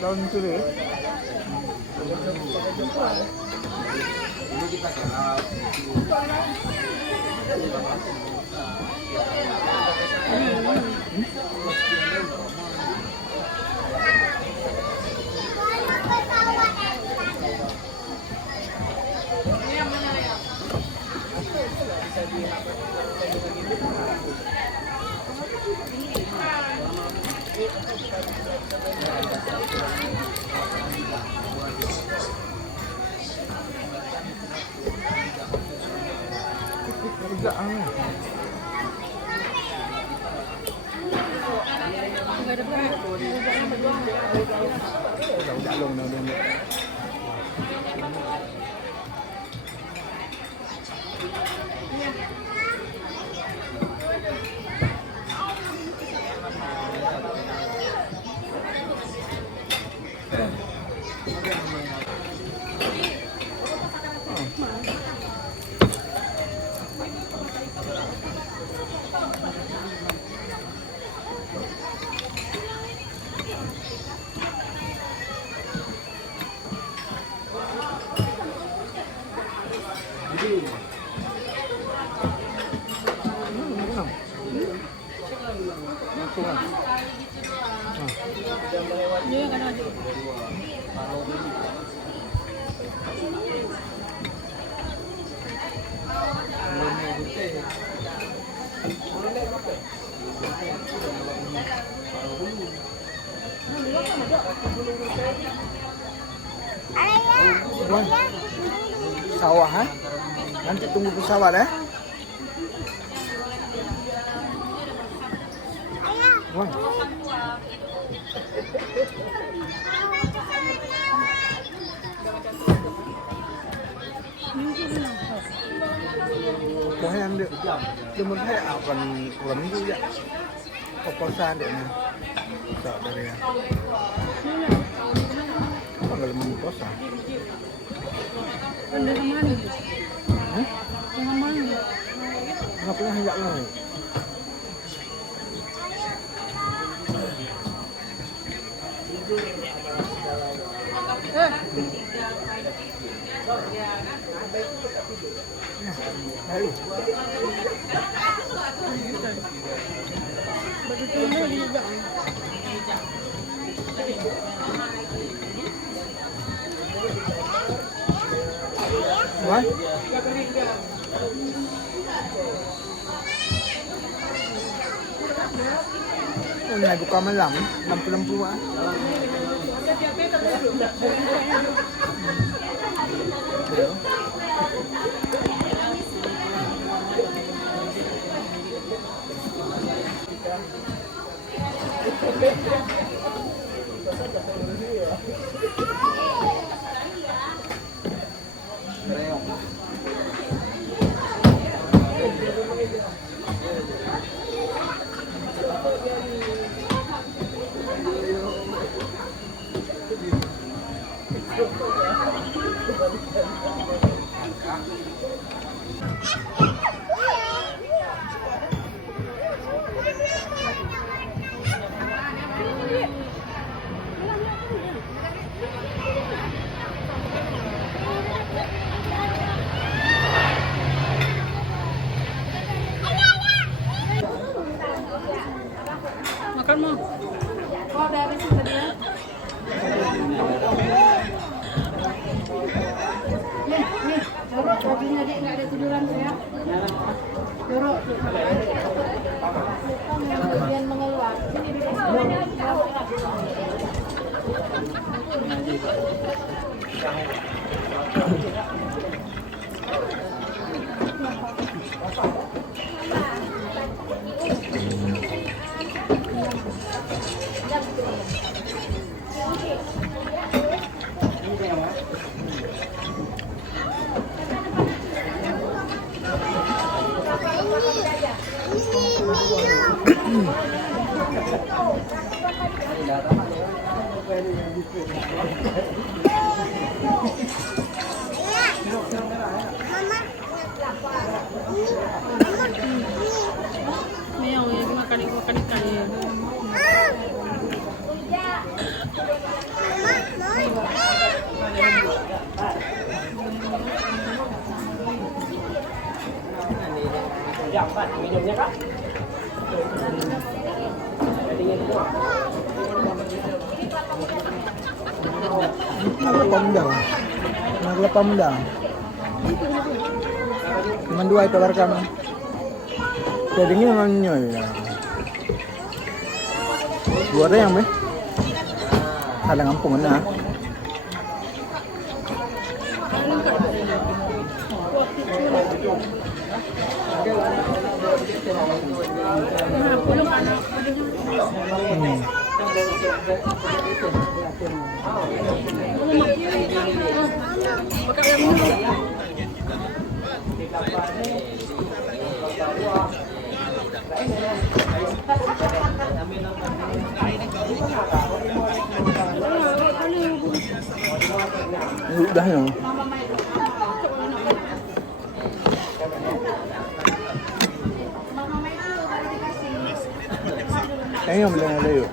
Daun curi. Enggak udah long nào đây. Sawah, ha? Nanti tunggu pesawat, ya. Wah. Có em được. Tôi muốn thấy ảo còn lắm vui vậy. Có xa để nè. Sợ đây nè. Có người mình có xa. Benda kemana? Hah? Kemana? Nggak pernah hanya lah. Ayo. Betul-betul juga. Wah. Hôm nay buka malam, lampu-lampu ah. Makan mau? Oh, udah habis tadi ya? Nih, jorok bajunya dia nggak ada tiduran ya? Jorok. Kemudian mengeluar. Sini di sini. Mayang yung makan ikan ya. Minumnya kak? Naglapan daw. Naglapan mo daw. Cuma dua itu warga mah. Jadinya naman nyo ya. Dua ada yang be. Halang ampungan na. Udah ya. Kayaknya beli yang ada yuk.